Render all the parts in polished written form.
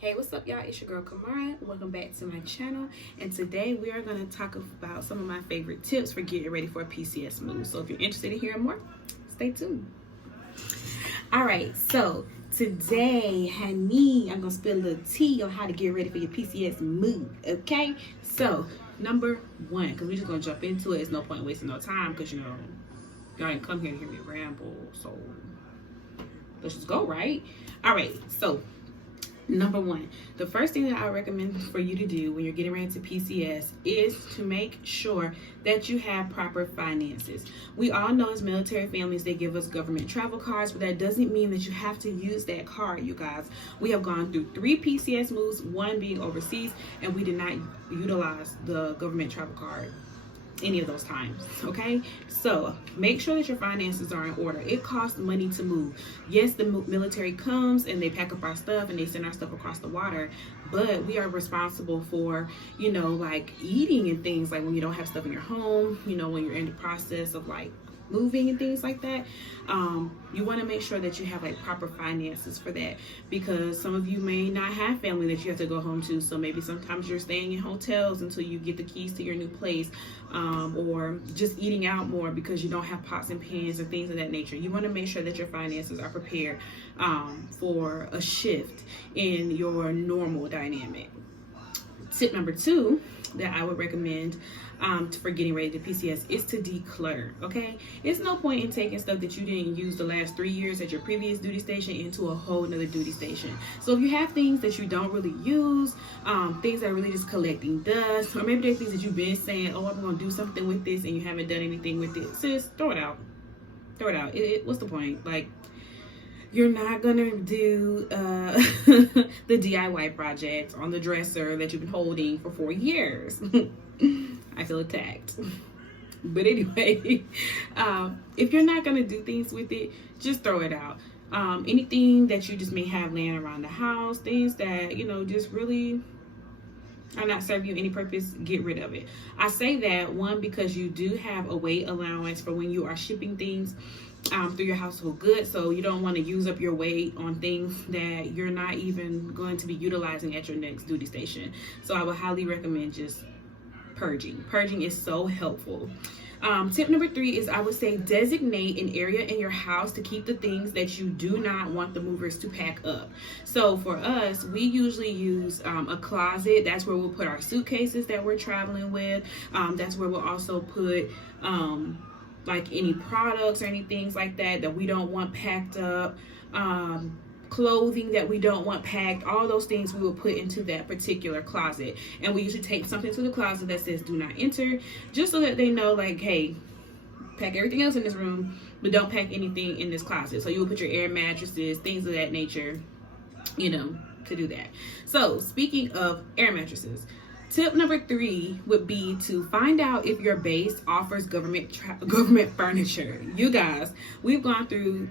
Hey, what's up, y'all? It's your girl Kamara. Welcome back to my channel. And today we are going to talk about some of my favorite tips for getting ready for a PCS move. So if you're interested in hearing more, stay tuned. All right, so today, honey, I'm going to spill a little tea on how to get ready for your PCS move, okay? So, number one, because we're just going to jump into it. It's no point wasting no time because, you know, y'all didn't come here to hear me ramble. So, let's just go, right? All right, so number one, the first thing that I recommend for you to do when you're getting ready to PCS is to make sure that you have proper finances. We all know as military families, they give us government travel cards, but that doesn't mean that you have to use that card, you guys. We have gone through 3 PCS moves, one being overseas, and we did not utilize the government travel card any of those times, okay? So make sure that your finances are in order. It costs money to move. Yes, the military comes and they pack up our stuff and they send our stuff across the water, but we are responsible for, you know, like eating and things, like when you don't have stuff in your home, you know, when you're in the process of like moving and things like that. You want to make sure that you have like proper finances for that, because some of you may not have family that you have to go home to. So maybe sometimes you're staying in hotels until you get the keys to your new place, or just eating out more because you don't have pots and pans and things of that nature. You want to make sure that your finances are prepared for a shift in your normal dynamic. Tip number 2 that I would recommend for getting ready to PCS is to declutter, okay? It's no point in taking stuff that you didn't use the last 3 years at your previous duty station into a whole nother duty station. So if you have things that you don't really use, things that are really just collecting dust, or maybe there's things that you've been saying, oh, I'm gonna do something with this, and you haven't done anything with it, sis, throw it out. Throw it out. What's the point? Like, you're not gonna do the DIY project on the dresser that you've been holding for 4 years. I feel attacked. But anyway, if you're not gonna do things with it, just throw it out. Anything that you just may have laying around the house, things that, you know, just really are not serving you any purpose, get rid of it. I say that, one, because you do have a weight allowance for when you are shipping things through your household goods, so you don't want to use up your weight on things that you're not even going to be utilizing at your next duty station. So I would highly recommend just purging. Purging is so helpful. Tip number 3 is, I would say, designate an area in your house to keep the things that you do not want the movers to pack up. So for us, we usually use a closet. That's where we'll put our suitcases that we're traveling with. That's where we'll also put like any products or any things like that we don't want packed up, clothing that we don't want packed. All those things we will put into that particular closet, and we usually take something to the closet that says do not enter, just so that they know, like, hey, pack everything else in this room, but don't pack anything in this closet. So you will put your air mattresses, things of that nature, you know, to do that. So speaking of air mattresses, tip number 3 would be to find out if your base offers government furniture. You guys, we've gone through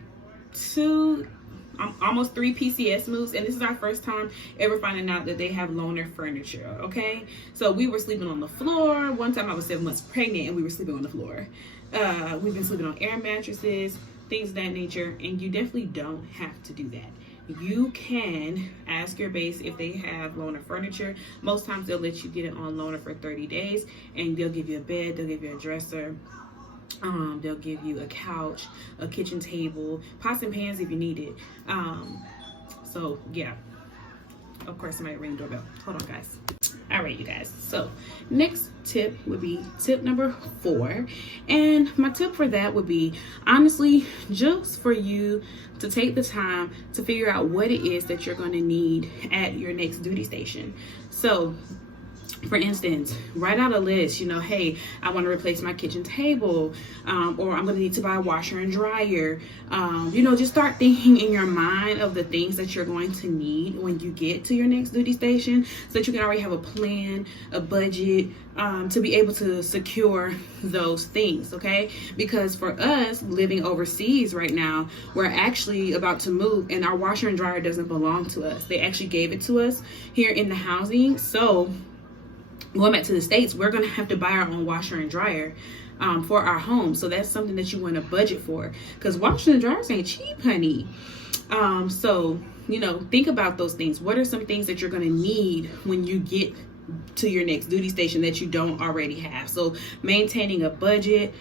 almost 3 PCS moves, and this is our first time ever finding out that they have loaner furniture, okay? So we were sleeping on the floor. One time I was 7 months pregnant and we were sleeping on the floor. We've been sleeping on air mattresses, things of that nature, and you definitely don't have to do that. You can ask your base if they have loaner furniture. Most times they'll let you get it on loaner for 30 days, and they'll give you a bed, they'll give you a dresser, they'll give you a couch, a kitchen table, pots and pans if you need it. So yeah, of course somebody ring the doorbell. Hold on, guys. All right, you guys, so next tip would be tip number 4, and my tip for that would be, honestly, just for you to take the time to figure out what it is that you're going to need at your next duty station. So for instance, write out a list, you know, hey, I want to replace my kitchen table, or I'm going to need to buy a washer and dryer. You know, just start thinking in your mind of the things that you're going to need when you get to your next duty station, so that you can already have a plan, a budget, to be able to secure those things, okay? Because for us living overseas right now, we're actually about to move, and our washer and dryer doesn't belong to us. They actually gave it to us here in the housing. So going back to the States, we're going to have to buy our own washer and dryer for our home. So that's something that you want to budget for, because washing and dryers ain't cheap, honey. So you know, think about those things. What are some things that you're going to need when you get to your next duty station that you don't already have? So maintaining a budget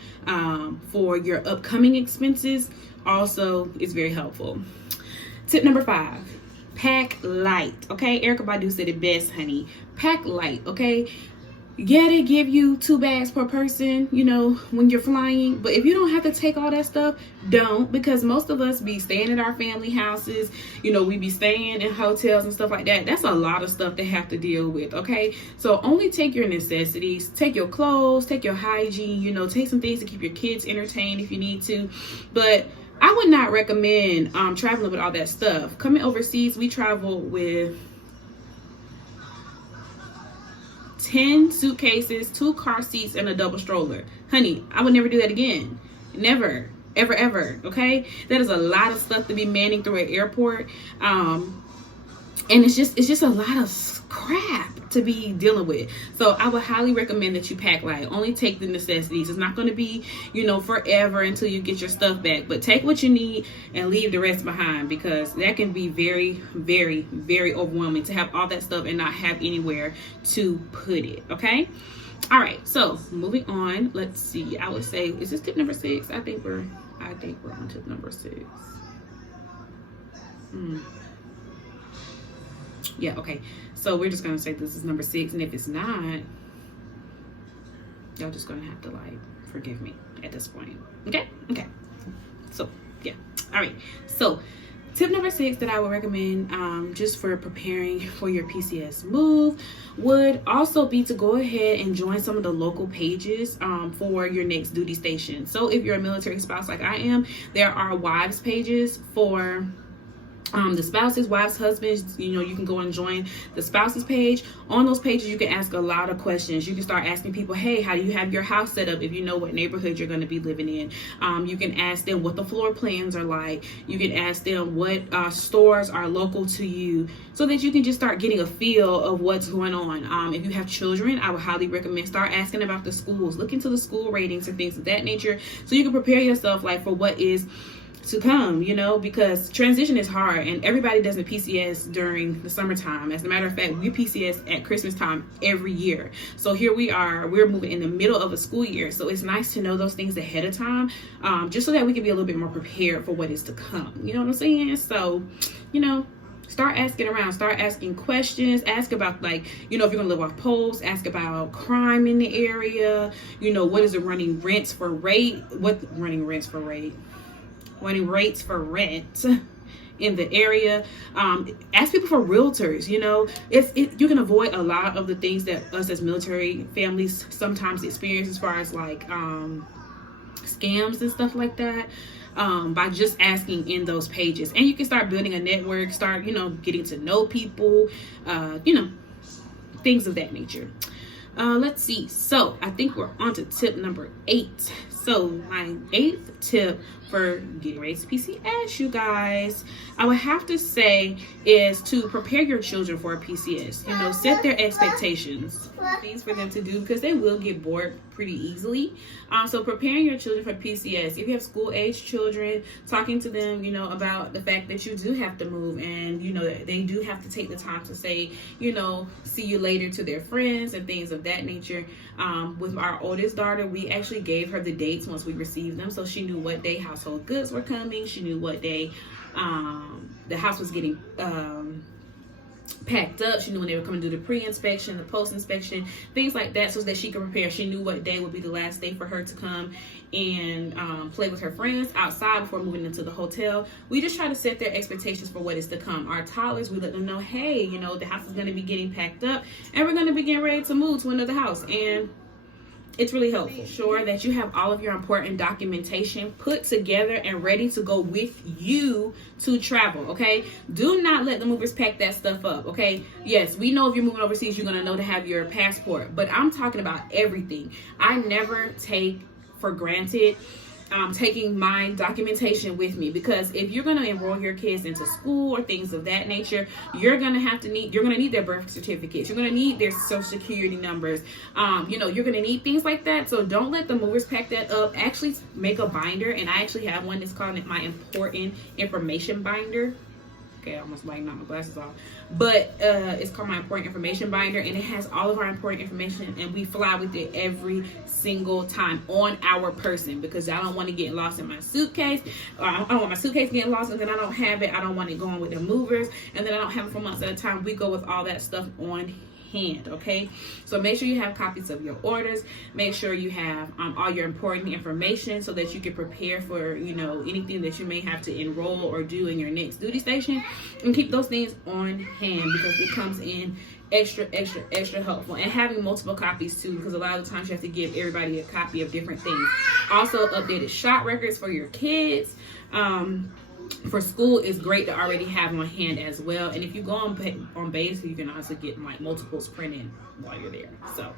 for your upcoming expenses also is very helpful. Tip number 5, pack light. Okay, Erykah Badu said it best, honey. Pack light. Okay, yeah, they give you 2 bags per person, you know, when you're flying, but if you don't have to take all that stuff, don't, because most of us be staying at our family houses, you know, we be staying in hotels and stuff like that. That's a lot of stuff to have to deal with. Okay, so only take your necessities, take your clothes, take your hygiene, you know, take some things to keep your kids entertained if you need to, but I would not recommend traveling with all that stuff. Coming overseas, we travel with 10 suitcases, 2 car seats, and a double stroller. Honey, I would never do that again. Never, ever, ever. Okay, that is a lot of stuff to be manning through an airport, and it's just a lot of crap to be dealing with. So I would highly recommend that you pack light. Only take the necessities. It's not going to be, you know, forever until you get your stuff back, but take what you need and leave the rest behind, because that can be very, very, very overwhelming to have all that stuff and not have anywhere to put it. Okay, all right, so moving on, let's see. I would say, is this tip number 6? I think we're on tip number 6. Yeah, okay, so we're just gonna say this is number 6, and if it's not, y'all just gonna have to like forgive me at this point. Okay, so yeah, all right, so tip number 6 that I would recommend just for preparing for your PCS move would also be to go ahead and join some of the local pages for your next duty station. So if you're a military spouse like I am, there are wives pages for the spouses, wives, husbands. You know, you can go and join the spouses page. On those pages, you can ask a lot of questions. You can start asking people, hey, how do you have your house set up, if you know what neighborhood you're going to be living in. You can ask them what the floor plans are like. You can ask them what stores are local to you, so that you can just start getting a feel of what's going on. If you have children, I would highly recommend start asking about the schools. Look into the school ratings and things of that nature, so you can prepare yourself like for what is to come, you know, because transition is hard, and everybody does a PCS during the summertime. As a matter of fact, we PCS at Christmas time every year. So here we are, we're moving in the middle of a school year, so it's nice to know those things ahead of time, just so that we can be a little bit more prepared for what is to come. You know what I'm saying? So, you know, start asking around, start asking questions, ask about, like, you know, if you're gonna live off post, ask about crime in the area, you know, what is the running rates for rent in the area. Ask people for realtors. You know, you can avoid a lot of the things that us as military families sometimes experience, as far as like scams and stuff like that, by just asking in those pages. And you can start building a network, start, you know, getting to know people, you know, things of that nature. Let's see, so I think we're on to tip number 8. So my 8th tip for getting ready to PCS, you guys, I would have to say is to prepare your children for a PCS. You know, set their expectations, things for them to do, because they will get bored pretty easily. So preparing your children for PCS, if you have school age children, talking to them, you know, about the fact that you do have to move, and you know that they do have to take the time to say, you know, see you later to their friends and things of that nature. With our oldest daughter, we actually gave her the dates once we received them, so she knew what day household goods were coming. She knew what day the house was getting packed up. She knew when they were coming to do the pre-inspection, the post-inspection, things like that, so that she could prepare. She knew what day would be the last day for her to come and play with her friends outside before moving into the hotel. We just try to set their expectations for what is to come. Our toddlers, we let them know, hey, you know, the house is going to be getting packed up, and we're going to be getting ready to move to another house. And it's really helpful. Make sure that you have all of your important documentation put together and ready to go with you to travel, okay? Do not let the movers pack that stuff up, okay? Yes, we know if you're moving overseas, you're gonna know to have your passport, but I'm talking about everything. I never take for granted taking my documentation with me, because if you're going to enroll your kids into school or things of that nature, you're going to need their birth certificates, you're going to need their social security numbers, you know, you're going to need things like that. So don't let the movers pack that up. Actually make a binder, and I actually have one that's called my important information binder. Okay, I almost like knocked my glasses off. But it's called my important information binder, and it has all of our important information, and we fly with it every single time on our person, because I don't want to get lost in my suitcase. I don't want my suitcase getting lost and then I don't have it. I don't want it going with the movers and then I don't have it for months at a time. We go with all that stuff on hand. Okay, so make sure you have copies of your orders. Make sure you have all your important information so that you can prepare for, you know, anything that you may have to enroll or do in your next duty station, and keep those things on hand because it comes in extra helpful. And having multiple copies too, because a lot of times you have to give everybody a copy of different things. Also, updated shot records for your kids for school is great to already have on hand as well. And if you go on base, you can also get like multiples printed while you're there. So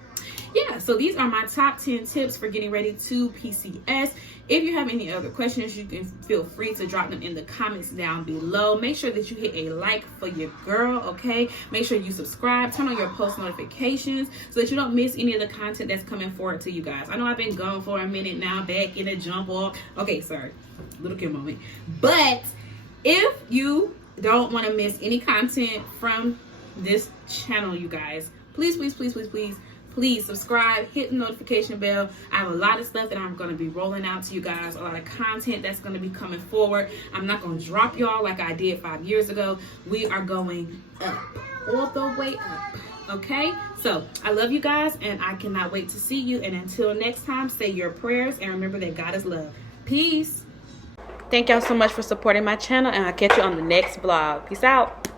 yeah, so these are my top 10 tips for getting ready to PCS. If you have any other questions, you can feel free to drop them in the comments down below. Make sure that you hit a like for your girl, okay? Make sure you subscribe, turn on your post notifications so that you don't miss any of the content that's coming forward to you guys. I know I've been gone for a minute now, back in a jump off. Okay, sorry, little kid moment. But if you don't want to miss any content from this channel, you guys, please subscribe, hit the notification bell. I have a lot of stuff that I'm going to be rolling out to you guys, a lot of content that's going to be coming forward. I'm not going to drop y'all like I did 5 years ago. We are going up, all the way up. Okay, so I love you guys and I cannot wait to see you. And until next time, say your prayers and remember that God is love. Peace. Thank y'all so much for supporting my channel, and I'll catch you on the next vlog. Peace out.